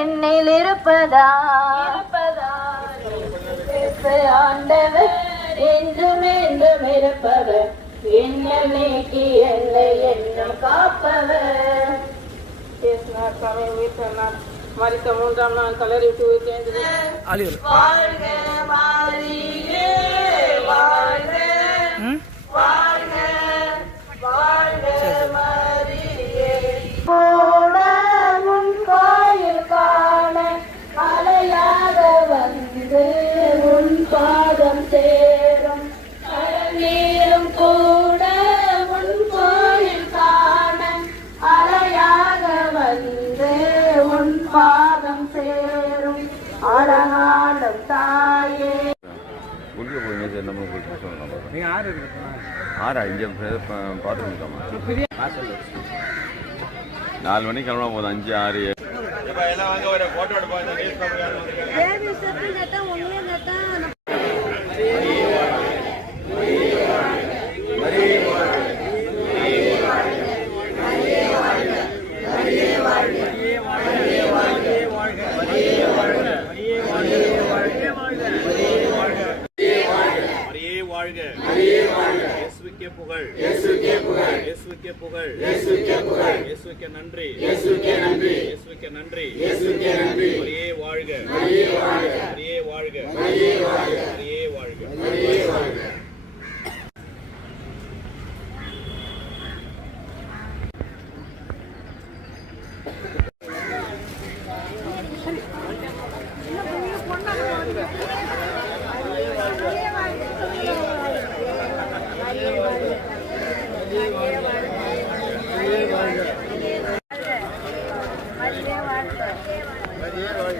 என்னில் இருப்பதா? ஆண்டவர் என்றும் என்றும் இருப்பவர். என்னை நீக்கி என்னை என்னும் காப்பவர். மறித்த மூன்றாம் நாள் கலரி குளிக்க போய் நேற்று என்ன போய் சொல்லலாம் நீங்கள் ஆறு இருக்கு ஆறா? இங்கே பார்த்துட்டு இருக்காமா நாலு மணிக்கு கிளம்புனா போதும். அஞ்சு ஆறு ஏழு மரியே வாழ்க மரியே வாழ்க இயேசுவுக்கே புகழ். இயேசுவுக்கே புகழ். இயேசுவுக்கே புகழ். இயேசுவுக்கே புகழ். இயேசுவுக்கே நன்றி. இயேசுவுக்கே நன்றி. இயேசுவுக்கே நன்றி. இயேசுவுக்கே நன்றி. மரியே வாழ்க. மரியே வாழ்க. மரியே வாழ்க. மரியே வாழ்க மரியே வாழ்க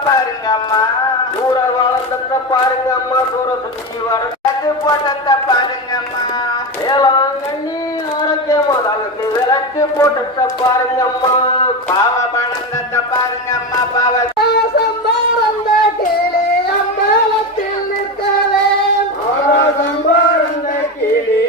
பானந்தத்த பாருங்கம்மா. தூர வாழந்தத்த பாருங்கம்மா தூர சுத்தி வரத்து போட்டத்த பாருங்கம்மா. வேளாங்கண்ணி ஆரோக்கியமா தனக்கு விளக்கு போட்டத்த பாருங்கம்மா. பாவ பணந்தத்த பாருங்கம்மா பாவ. சம்பாரந்த கேளே அம்பலத்தில் நிற்கவே. சம்பாரந்த கீழே